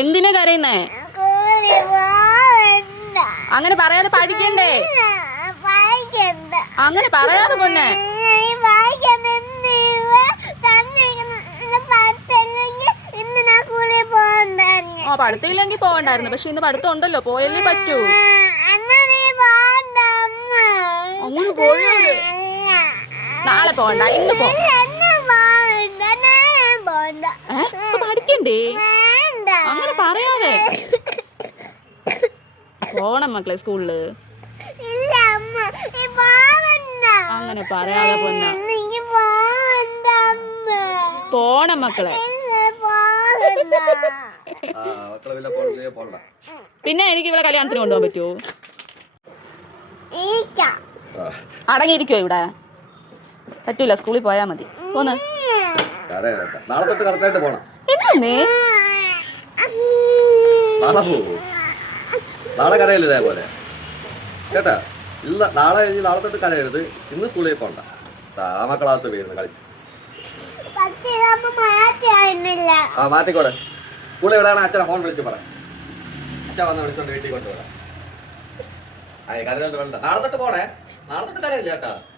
എന്തിനാ കരയുന്നേ അങ്ങനെ പറയാതെ പഠിക്കണ്ടേ അങ്ങനെ പറയാതെ പൊന്നെ ഓ പഠിത്തില്ലെങ്കിൽ പോകണ്ടായിരുന്നു പക്ഷെ ഇന്ന് പഠിത്തം ഉണ്ടല്ലോ പോയല്ലേ പറ്റൂ അങ്ങനെ പോയോ നാളെ പോണ്ട ഇന്ന് പോണ്ട പഠിക്കണ്ടേ അങ്ങനെ പറയാതെ പോണം മക്കളെ സ്കൂളില് അങ്ങനെ പറയാതെ പോണം മക്കളെ പിന്നെ എനിക്ക് ഇവിടെ കല്യാണത്തിന് കൊണ്ടുപോകാൻ പറ്റുമോ അടങ്ങിയിരിക്കോ ഇവിടെ പറ്റൂല സ്കൂളിൽ പോയാ മതി പോന്ന് നാളെ തൊട്ട് കറക്റ്റായിട്ട് പോണം എന്താണേ നാളെ പോകൂ നാളെ കരയല്ലേ പോലെ കേട്ടാ ഇല്ല നാളെ കഴിഞ്ഞ് നാളെ തൊട്ട് കരയരുത് ഇന്ന് സ്കൂളിൽ പോണ്ട മക്കളാകത്ത് വീരുന്നു കളിച്ചു ആ മാറ്റിക്കോടെ സ്കൂളിൽ എവിടെയാണ് അച്ഛനെ ഫോൺ വിളിച്ചു പറ അച്ഛ വന്ന് വിളിച്ചോണ്ട് വീട്ടിൽ കൊണ്ടുപോടാ ആ കരുതൊണ്ട് വേണ്ട നാളെ തൊട്ട് പോണേ നാളെ തൊട്ട് കരയില്ല കേട്ടാ